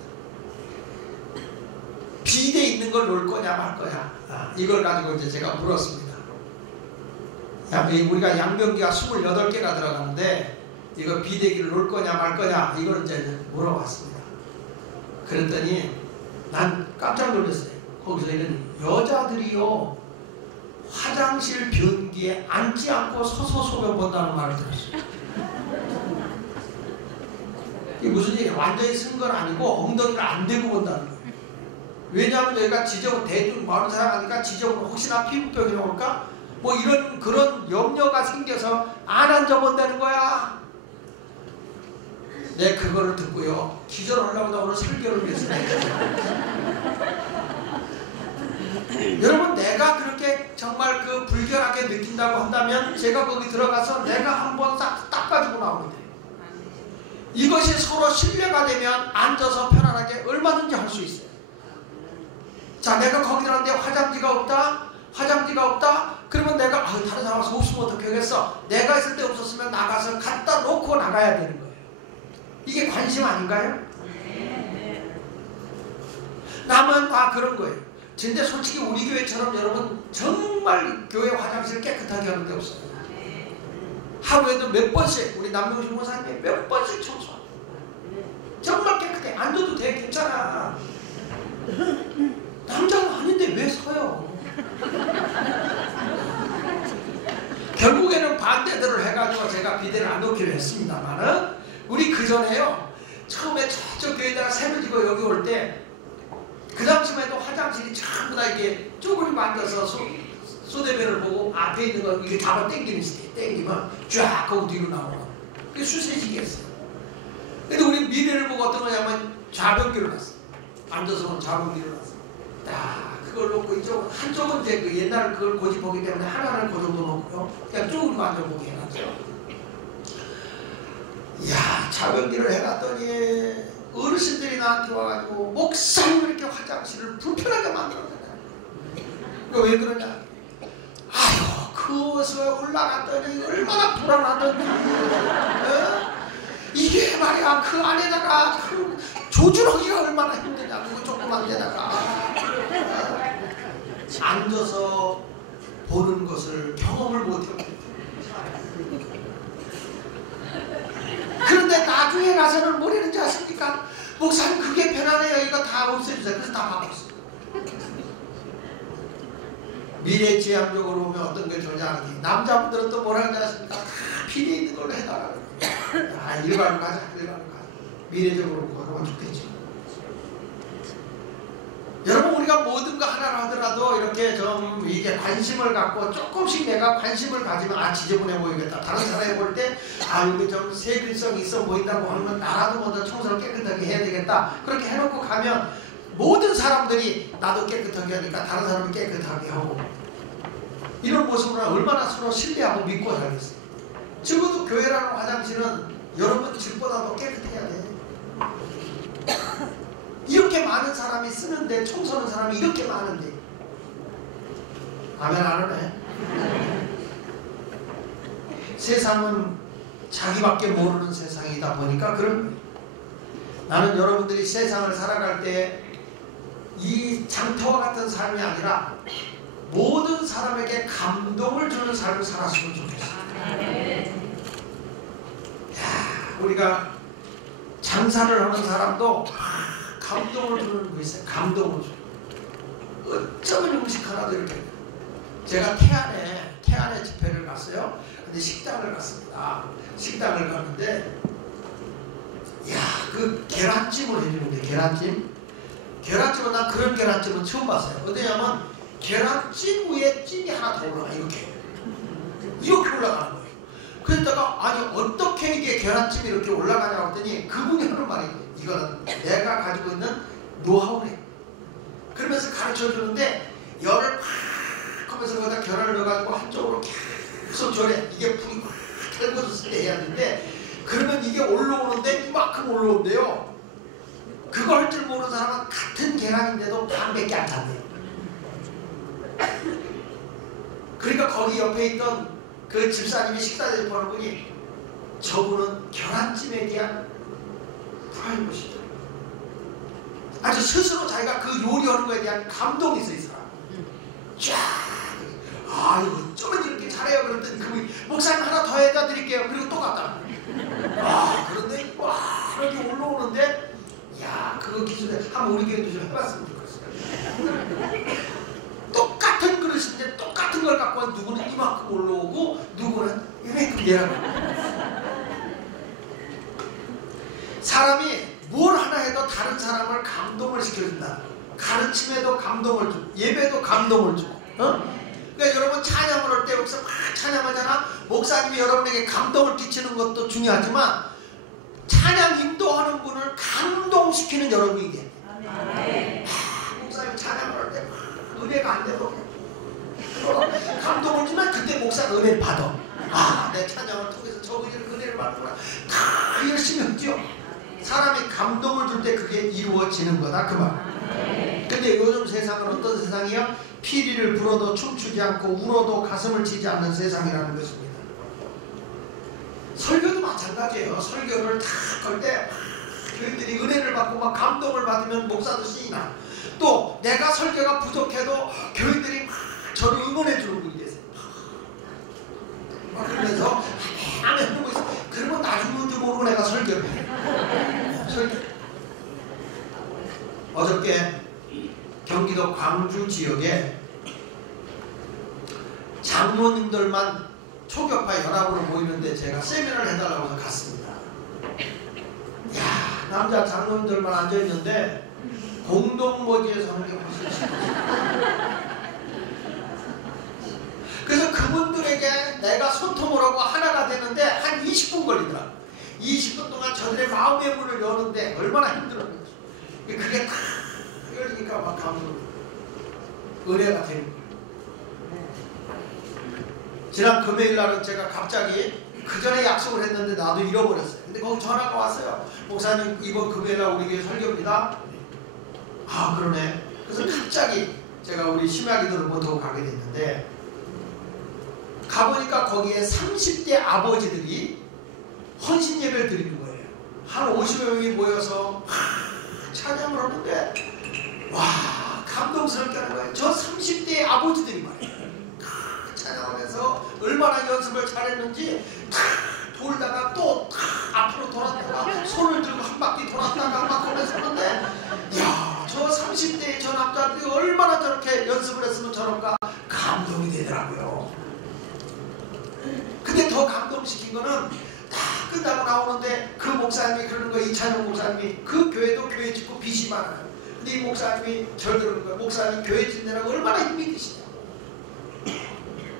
비대 있는 걸 놓을 거냐 말 거냐. 이걸 가지고 이제 제가 물었습니다. 우리가 양변기가 28개가 들어가는데 이거 비대기를 놓을 거냐 말 거냐 이걸 이제 물어봤습니다. 그랬더니 난 깜짝 놀랐어요. 거기서 이런 여자들이요 화장실 변기에 앉지 않고 서서 소변 본다는 말을 들었어요. 이게 무슨 얘기야? 완전히 쓴 건 아니고 엉덩이를 안 대고 본다는 거예요. 왜냐하면 여기가 지저분 대중 많은 사람 하니까 지저분 혹시나 피부병이 올까? 뭐 이런 그런 염려가 생겨서 안 앉아본다는 거야. 내 그거를 듣고요 기절하려고 오늘 설교를 했습니다. 여러분 내가 그렇게 정말 그 불결하게 느낀다고 한다면 제가 거기 들어가서 내가 한번 싹 닦아주고 나오면 돼요. 이것이 서로 신뢰가 되면 앉아서 편안하게 얼마든지 할 수 있어요. 자, 내가 거기 들어갔는데 화장지가 없다? 그러면 내가 다른 사람 와서 없으면 어떻게 하겠어? 내가 있을 때 없었으면 나가서 갖다 놓고 나가야 되는 거예요. 이게 관심 아닌가요? 남은 다 그런 거예요. 근데 솔직히 우리 교회처럼 여러분 정말 교회 화장실 깨끗하게 하는 데 없어요. 하루에도 몇 번씩 우리 남동식 목사님이 몇 번씩 청소하고 정말 깨끗해. 앉아도 돼. 괜찮아. 남자는 아닌데 왜 서요? 결국에는 반대들을 해가지고 제가 비대를 안 놓기로 했습니다만은 우리 그전에요 처음에 저쪽 교회에다가 새로 지고 여기 올 때 그 당시만 해도 화장실이 전부 다 이렇게 쪼그리고 앉아서 소대변을 보고 앞에 있는 거 이게 잡아 당기는 시대 당기면 쫙 거기 뒤로 나오고 그게 수세지게 했어요. 근데 우리 미래를 보고 어떤 거냐면 좌변기로 갔어. 앉아서는 좌변기로 갔어. 그걸 놓고 이쪽 한쪽은 이제 그 옛날 그걸 고집하기 때문에 하나를 그 정도 놓고요 그냥 쪼그리고 앉아보게 해놨죠. 이야 좌변기를 해놨더니 어르신들이 나한테 와가지고 목사님 이렇게 화장실을 불편하게 만들었잖아요. 왜 그러냐? 아유 그것에 올라갔더니 얼마나 불안하던지 이게 말이야 그 안에다가 조준하기가 얼마나 힘드냐고 그 조그만 데다가 앉아서 보는 것을 경험을 못해요. 그런데 나중에 가서는 뭘 했는지 아십니까? 목사님 그게 편안해요. 이거 다 없애주세요. 그래서 다 바꿨어요. 미래지향적으로 보면 어떤 게 좋냐. 남자분들은 또 뭐라 하는지 아십니까? 다 필요 있는 걸로 해달라고. 일반으로 가자. 미래적으로 그러면 좋겠죠. 여러분, 우리가 모든 거 하나로 하더라도 이렇게 좀 이게 관심을 갖고 조금씩 내가 관심을 가지면, 아, 지저분해 보이겠다. 다른 사람이 볼 때, 아, 여기 좀 세균성 있어 보인다고 하면 나라도 먼저 청소를 깨끗하게 해야 되겠다. 그렇게 해놓고 가면 모든 사람들이 나도 깨끗하게 하니까 다른 사람이 깨끗하게 하고, 이런 모습으로 얼마나 서로 신뢰하고 믿고 살겠어요. 적어도 교회라는 화장실은 여러분 집보다도 깨끗해야 돼. 이렇게 많은 사람이 쓰는데, 청소하는 사람이 이렇게 많은데. 아멘 안 하네. 세상은 자기밖에 모르는 세상이다 보니까 그런 거예요. 나는 여러분들이 세상을 살아갈 때 이 장터와 같은 삶이 아니라 모든 사람에게 감동을 주는 삶을 살았으면 좋겠어요. 야, 우리가 장사를 하는 사람도 감동을 주는 거 있어요. 감동을 주는. 어쩌면 음식 하나도 이렇게. 제가 태안에 집회를 갔어요. 근데 식당을 갔습니다. 식당을 갔는데, 야, 그 계란찜을 해주는데, 계란찜은 난 그런 계란찜은 처음 봤어요. 어디냐면 계란찜 위에 찜이 하나 더 올라가. 이렇게 올라가는 거예요. 그러다가 아니 어떻게 이게 계란찜이 이렇게 올라가냐고 했더니 그분이 하는 말이, 이거는 내가 가지고 있는 노하우래. 그러면서 가르쳐 주는데, 열을 팍 하면서 거기다 계란을 넣어가지고 한쪽으로 계속 절에, 이게 불이 팍 달궈졌을 때 해야 되는데, 그러면 이게 올라오는데 이만큼 올라온대요. 그거 할 줄 모르는 사람은 같은 계란인데도 반밖에 안 찬대요. 그러니까 거기 옆에 있던 그 집사님이 식사 대접하는 분이, 저분은 계란찜에 대한 프라이버시다. 아주 스스로 자기가 그 요리하는 거에 대한 감동이 있어, 이 사람. 쫙, 아, 이거 어쩌면 이렇게 잘해요. 그랬더니 그분이, 목사님 하나 더 해다 드릴게요. 그리고 또 갔다. 아, 그런데 와, 이렇게 올라오는데, 야, 그거 기술에 한번 우리 교회도 좀 해봤으면 좋겠어요. 똑같은 그릇인데 똑같은 걸 갖고 한, 누구는 이만큼 올라오고 누구는 이만큼 내려가고. 사람이 뭘 하나 해도 다른 사람을 감동을 시켜준다. 가르침에도 감동을 주고, 예배도 감동을 주고. 그러니까 여러분 찬양을 할 때 여기서 막 찬양하잖아. 목사님이 여러분에게 감동을 끼치는 것도 중요하지만, 찬양 인도하는 분을 감동시키는 여러분이 돼. 목사님 찬양을 할 때 은혜가 안 돼도 감동을 주면 그때 목사가 은혜를 받아. 아, 내 찬양을 통해서 저분이 은혜를 받는구나. 다 열심히 했죠. 사람이 감동을 줄 때 그게 이루어지는 거다, 그 말. 근데 요즘 세상은 어떤 세상이요? 피리를 불어도 춤추지 않고 울어도 가슴을 치지 않는 세상이라는 것입니다. 설교도 마찬가지예요. 설교를 다 걸 때 교인들이 은혜를 받고 막 감동을 받으면 목사도 신이 나. 또 내가 설교가 부족해도 교인들이 막 저를 응원해 주는 분이 계세요. 막 그러면서 아멘 하고 있어. 그러면 나중인 줄 모르고 내가 설교를 해. 설교. 어저께 경기도 광주 지역에 장로님들만 초교파 연합으로 모이는데 제가 세미나를 해달라고 해서 갔습니다. 야, 남자 장로님들만 앉아있는데 공동모지에서 하는 게 훨씬 쉽거든요. 그래서 그분들에게 내가 소통을 하고 하나가 되는데 한 20분 걸리더라. 20분 동안 저들의 마음의 문을 여는데 얼마나 힘들었는지. 그게 다 열리니까 막 감동, 은혜가 되는 거예요. 지난 금요일 날은 제가 갑자기 그 전에 약속을 했는데 나도 잃어버렸어요. 근데 거기 전화가 왔어요. 목사님 이번 금요일 날 우리 교회 설교입니다. 아, 그러네. 그래서 갑자기 제가 우리 심야기도를 모시고 가게 됐는데, 가보니까 거기에 30대 아버지들이 헌신 예배를 드리는 거예요. 한 50여 명이 모여서 찬양을 하는데, 와, 감동스럽게 하는 거예요. 저 30대 아버지들이 말이에요. 찬양하면서 얼마나 연습을 잘했는지 돌다가 또 앞으로 돌았다가 손을 들고 한 바퀴 돌았다가 막 거기서 하는데, 야, 저 30대의 저 남자들이 얼마나 저렇게 연습을 했으면 저럴까 감동이 되더라고요. 근데 더 감동시킨 거는 다 끝나고 나오는데 그 목사님이 그러는 거예요. 이찬영 목사님이 그 교회도 교회 짓고 빚이 많아요. 근데 이 목사님이 절 들은 거예요. 목사님 교회 짓느라고 얼마나 힘이 드시냐.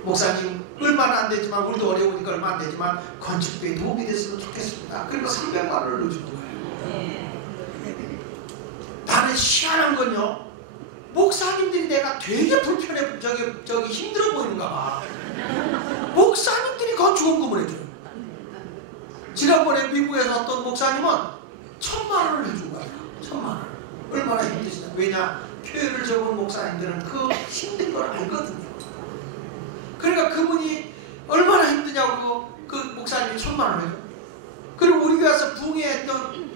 목사님 얼마나 안 되지만 우리도 어려우니까 얼마 안 되지만 건축비에 도움이 됐으면 좋겠습니다. 그리고 300만 원을 넣어준 거예요. 나는 희한한 건요, 목사님들이 내가 되게 불편해, 저기 힘들어 보이는가 봐. 목사님들이 건축원금을 해줘요. 지난번에 미국에서 어떤 목사님은 1000만 원을 해준 거예요. 1000만 원. 얼마나 힘드시냐. 왜냐, 교회를 접은 목사님들은 그 힘든 걸 알거든요. 그러니까 그분이 얼마나 힘드냐고 그 목사님이 1000만 원 해줘. 그리고 우리 교회에서 부흥회했던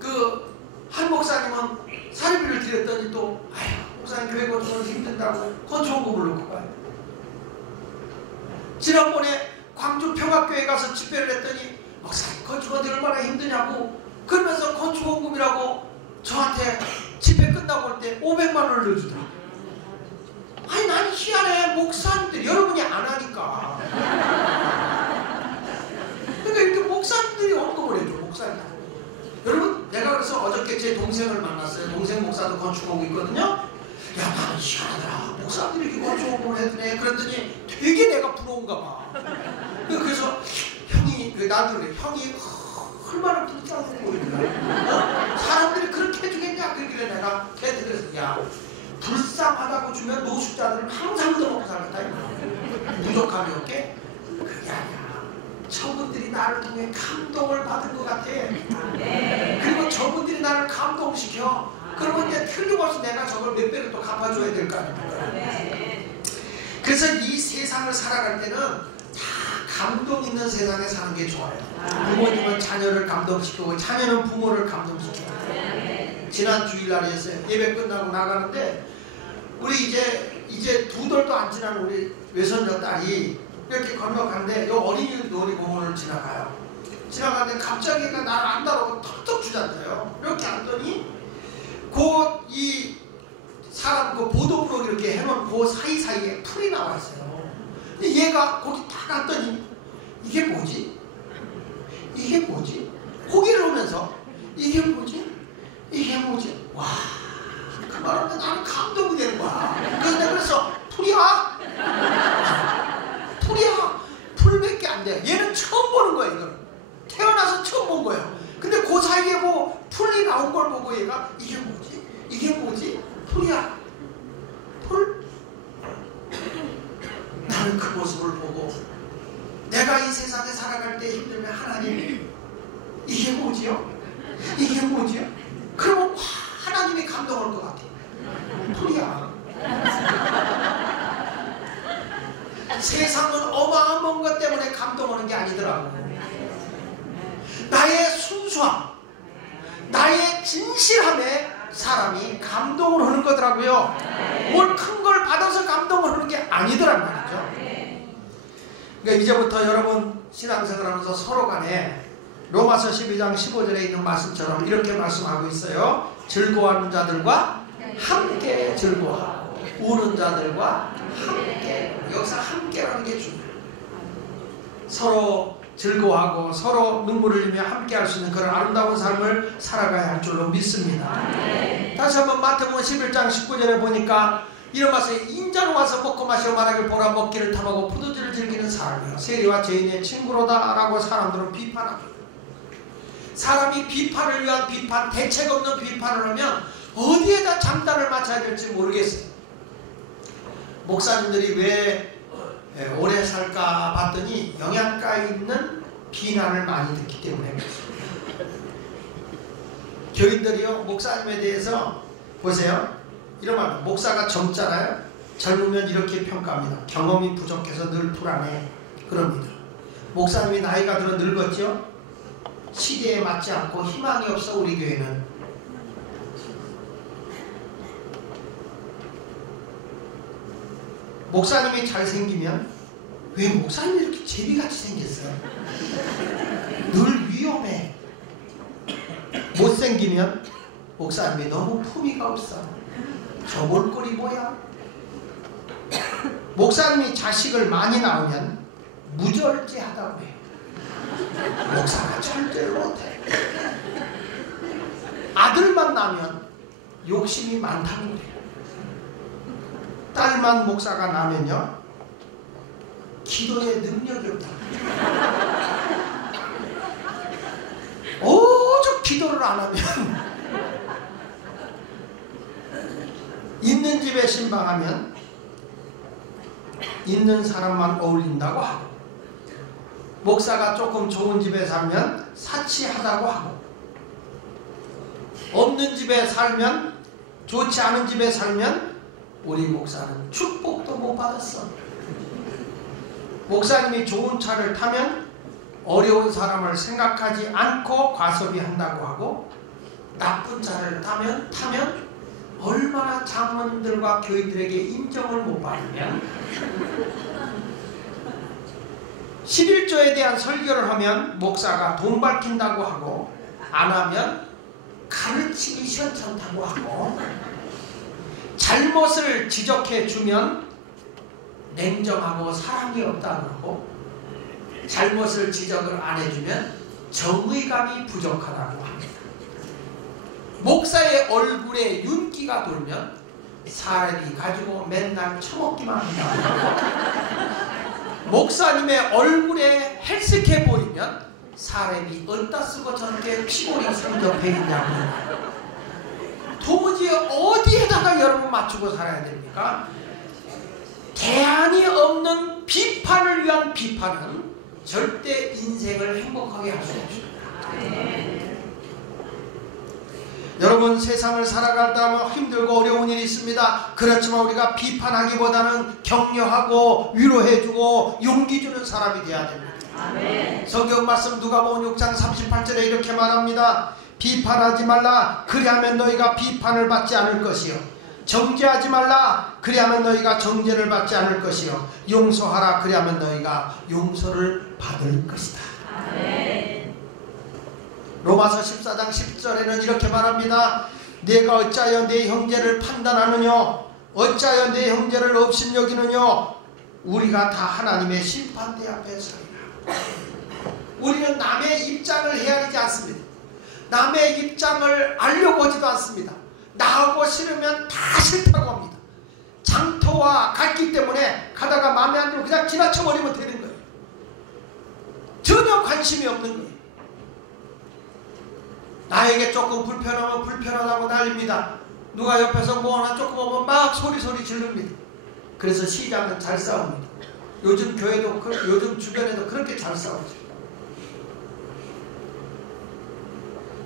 그 한 목사님은 사례비를 드렸더니 또 아휴 목사님 교회 건축은 힘든다고 건축원금을 놓고 가요. 지난번에 광주 평화교회 가서 집회를 했더니 목사님 건축원들이 얼마나 힘드냐고 그러면서 건축원금이라고 저한테 집회 끝나고 올 때 500만 원을 넣어주더라고요. 아니 난 희한해. 목사님들 여러분이 안 하니까. 그러니까 이렇게 목사님들이 언급을 해줘. 목사님. 여러분 내가 그래서 어저께 제 동생을 만났어요. 동생 목사도 건축하고 있거든요. 야 나는 희한하더라. 목사님들이 이렇게 건축을 해주네. 그랬더니 되게 내가 부러운가 봐. 그래서 형이 나도 그래. 형이 얼마나 불쌍해 보이더라. 사람들이 그렇게 해주겠냐. 그러길래 내가 걔한테 그래서 야 불쌍하다고 주면 노숙자들은 항상 얻어먹고 살겠다. 부족함이 없게? 그게 아니야. 저분들이 나를 통해 감동을 받은 것 같아. 그리고 저분들이 나를 감동시켜. 그러면 이제 틀림없이 내가 저걸 몇 배를 또 갚아줘야 될 거 아닙니까? 그래서 이 세상을 살아갈 때는 다 감동 있는 세상에 사는 게 좋아요. 부모님은 자녀를 감동시키고 자녀는 부모를 감동시켜요. 지난 주일날이었어요. 예배 끝나고 나가는데 우리 이제 2달도 안 지난 우리 외손녀 딸이 이렇게 건너가는데 이 어린이 놀이공원을 지나가요. 지나가는데 갑자기 나를 안다라고 턱턱 주저앉아요. 이렇게 앉더니 그 이 사람 그 보도블록 이렇게 해놓은 그 사이사이에 풀이 나와 있어요. 근데 얘가 거기 딱 앉더니 이게 뭐지? 이게 뭐지? 고개를 오면서 이게 뭐지? 이게 뭐지? 와, 그 말하는데 나는 감동이 되는 거야. 그래서 내가 그래서 풀이야? 풀이야. 풀밖에 안 돼. 얘는 처음 보는 거야. 이걸 태어나서 처음 본 거예요. 근데 그 사이에 뭐 풀이 나온 걸 보고 얘가 이게 뭐지? 이게 뭐지? 풀이야. 풀? 나는 그 모습을 보고 내가 이 세상에 살아갈 때 힘들면 하나님 이게 뭐지요? 이게 뭐지요? 그러면 하나님이 감동할 것 같아. 풀이야. 세상은 어마어마한 것 때문에 감동하는 게 아니더라고. 나의 순수함, 나의 진실함에 사람이 감동을 하는 거더라고요. 뭘 큰 걸 받아서 감동을 하는 게 아니더란 말이죠. 그러니까 이제부터 여러분 신앙생활 하면서 서로 간에 로마서 12장 15절에 있는 말씀처럼 이렇게 말씀하고 있어요. 즐거워하는 자들과 함께 즐거워하고 우는 자들과 함께. 여기서 함께라는 게 중요해요. 서로 즐거워하고 서로 눈물을 흘리며 함께 할 수 있는 그런 아름다운 삶을 살아가야 할 줄로 믿습니다. 다시 한번 마태복음 11장 19절에 보니까 이런 말씀에 인자로 와서 먹고 마시고 말하길 보라 먹기를 탐하고 포도주를 즐기는 사람이요 세리와 죄인의 친구로다 라고 사람들은 비판합니다. 사람이 비판을 위한 비판, 대책 없는 비판을 하면 어디에다 장단을 맞춰야 될지 모르겠어요. 목사님들이 왜 오래 살까 봤더니 영양가에 있는 비난을 많이 듣기 때문에 그렇습니다. 교인들이요 목사님에 대해서 보세요. 이런 말, 목사가 젊잖아요. 젊으면 이렇게 평가합니다. 경험이 부족해서 늘 불안해. 그럽니다. 목사님이 나이가 들어 늙었죠. 시대에 맞지 않고 희망이 없어 우리 교회는. 목사님이 잘생기면 왜 목사님이 이렇게 제비같이 생겼어요? 늘 위험해. 못생기면 목사님이 너무 품위가 없어. 저 볼거리 뭐야? 목사님이 자식을 많이 낳으면 무절제하다고 해. 목사가 절제를 못해. 아들만 낳으면 욕심이 많다는 거예요. 딸만 목사가 나면요, 기도에 능력이 없다. 오죽 기도를 안 하면 있는 집에 신방하면 있는 사람만 어울린다고 하고, 목사가 조금 좋은 집에 살면 사치하다고 하고, 없는 집에 살면, 좋지 않은 집에 살면 우리 목사는 축복도 못 받았어. 목사님이 좋은 차를 타면 어려운 사람을 생각하지 않고 과소비한다고 하고, 나쁜 차를 타면 얼마나 장로님들과 교인들에게 인정을 못 받으면, 11조에 대한 설교를 하면 목사가 돈 밝힌다고 하고, 안 하면 가르치기 시원찮다고 하고, 잘못을 지적해 주면 냉정하고 사랑이 없다 그러고, 잘못을 지적을 안 해주면 정의감이 부족하다고 합니다. 목사의 얼굴에 윤기가 돌면 사람이 가지고 맨날 처먹기만 한다고, 목사님의 얼굴에 헬스케 보이면 사람이 어디다 쓰고 저렇게 피골이 성접해 있냐고. 도무지 어디에다가 여러분 맞추고 살아야 됩니까? 대안이 없는 비판을 위한 비판은 절대 인생을 행복하게 할 수 없습니다. 여러분, 세상을 살아갈 때 힘들고 어려운 일이 있습니다. 그렇지만 우리가 비판하기보다는 격려하고 위로해주고 용기 주는 사람이 되어야 됩니다. 아멘. 성경 말씀 누가복음 6장 38절에 이렇게 말합니다. 비판하지 말라, 그리하면 너희가 비판을 받지 않을 것이요, 정죄하지 말라, 그리하면 너희가 정죄를 받지 않을 것이요, 용서하라, 그리하면 너희가 용서를 받을 것이다. 아멘. 로마서 14장 10절에는 이렇게 말합니다. 내가 어찌하여 내 형제를 판단하느냐, 어찌하여 내 형제를 업신여기느냐, 우리가 다 하나님의 심판대 앞에 서리라. 우리는 남의 입장을 헤아리지 않습니다. 남의 입장을 알려고 하지도 않습니다. 나하고 싫으면 다 싫다고 합니다. 장터와 갔기 때문에 가다가 마음에 안 들면 그냥 지나쳐버리면 되는 거예요. 전혀 관심이 없는 거예요. 나에게 조금 불편하면 불편하다고 난립니다. 누가 옆에서 뭐 하나 조금 오면 막 소리 지릅니다. 그래서 시장은 잘 싸웁니다. 요즘 교회도, 요즘 주변에도 그렇게 잘 싸우죠.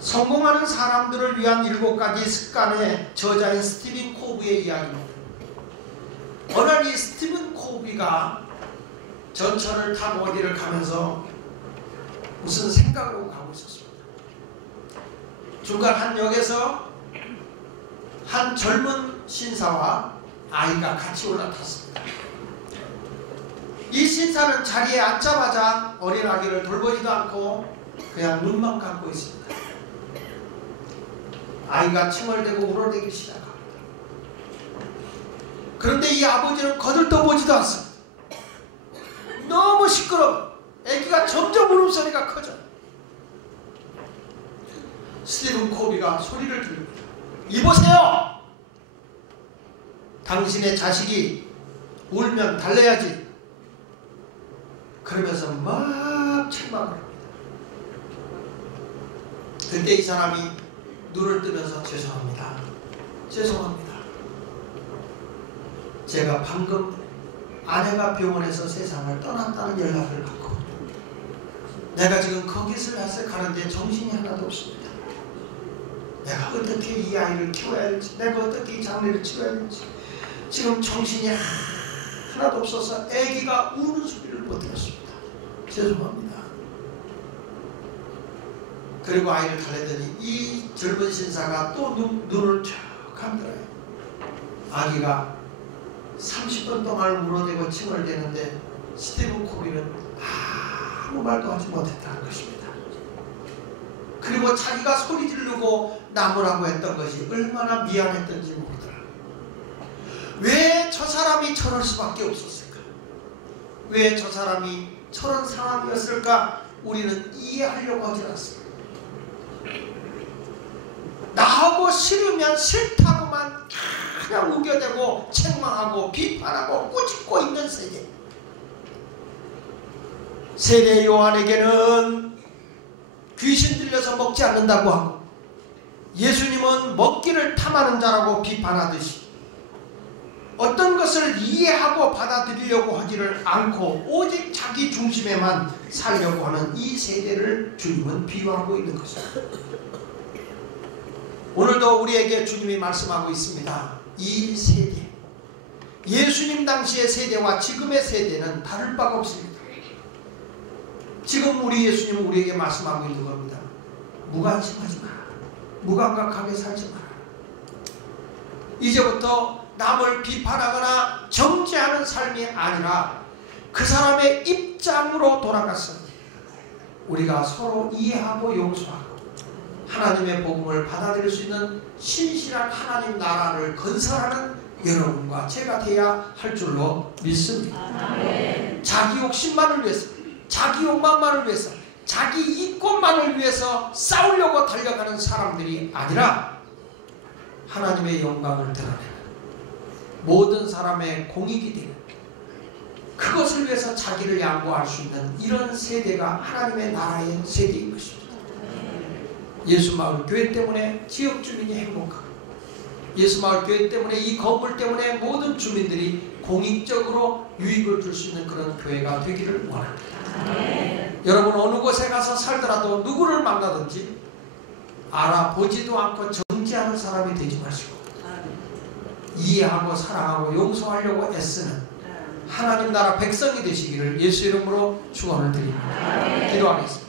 성공하는 사람들을 위한 7가지 습관의 저자인 스티븐 코비의 이야기입니다. 어느 날 이 스티븐 코비가 전철을 타고 어디를 가면서 무슨 생각으로 가고 있었습니다. 중간 한 역에서 한 젊은 신사와 아이가 같이 올라탔습니다. 이 신사는 자리에 앉자마자 어린 아기를 돌보지도 않고 그냥 눈만 감고 있습니다. 아이가 칭얼대고 울어대기 시작합니다. 그런데 이 아버지는 거들떠보지도 않습니다. 너무 시끄러워. 아기가 점점 울음소리가 커져. 스티븐 코비가 소리를 들립니다. 이보세요! 당신의 자식이 울면 달래야지. 그러면서 막 책망을 합니다. 그때 이 사람이 눈을 뜨면서 죄송합니다. 제가 방금 아내가 병원에서 세상을 떠났다는 연락을 받고 내가 지금 거기서 가는데 정신이 하나도 없습니다. 내가 어떻게 이 아이를 키워야 할지, 내가 어떻게 이 장례를 치러야 할지 지금 정신이 하나도 없어서 아기가 우는 소리를 못 들었습니다. 죄송합니다. 그리고 아이를 달래더니 이 젊은 신사가 또 눈을 쭉 감더라요. 아기가 30분 동안 울어대고 칭얼대는데 스티븐 코비는 아무 말도 하지 못했다는 것입니다. 그리고 자기가 소리 지르고 나무라고 했던 것이 얼마나 미안했던지 모르더라고요. 왜 저 사람이 저럴 수밖에 없었을까? 왜 저 사람이 저런 상황이었을까? 우리는 이해하려고 하지 않습니다. 하고 싫으면 싫다고만 그냥 우겨대고 책망하고 비판하고 꾸짖고 있는 세대. 세례 요한에게는 귀신 들려서 먹지 않는다고 하고 예수님은 먹기를 탐하는 자라고 비판하듯이 어떤 것을 이해하고 받아들이려고 하지를 않고 오직 자기 중심에만 살려고 하는 이 세대를 주님은 비유하고 있는 것입니다. 오늘도 우리에게 주님이 말씀하고 있습니다. 이 세대, 예수님 당시의 세대와 지금의 세대는 다를 바가 없습니다. 지금 우리 예수님은 우리에게 말씀하고 있는 겁니다. 무관심하지 마라. 무감각하게 살지 마라. 이제부터 남을 비판하거나 정죄하는 삶이 아니라 그 사람의 입장으로 돌아가서 우리가 서로 이해하고 용서하고 하나님의 복음을 받아들일 수 있는 신실한 하나님 나라를 건설하는 여러분과 제가 돼야 할 줄로 믿습니다. 자기 욕심만을 위해서, 자기 욕망만을 위해서, 자기 이권만을 위해서 싸우려고 달려가는 사람들이 아니라 하나님의 영광을 드러내는 모든 사람의 공익이 되는 그것을 위해서 자기를 양보할 수 있는 이런 세대가 하나님의 나라의 세대인 것입니다. 예수마을 교회 때문에 지역 주민이 행복하고 예수마을 교회 때문에 이 건물 때문에 모든 주민들이 공익적으로 유익을 줄 수 있는 그런 교회가 되기를 원합니다. 여러분 어느 곳에 가서 살더라도 누구를 만나든지 알아보지도 않고 정지하는 사람이 되지 마시고 이해하고 사랑하고 용서하려고 애쓰는 하나님 나라 백성이 되시기를 예수 이름으로 축원을 드립니다. 기도하겠습니다.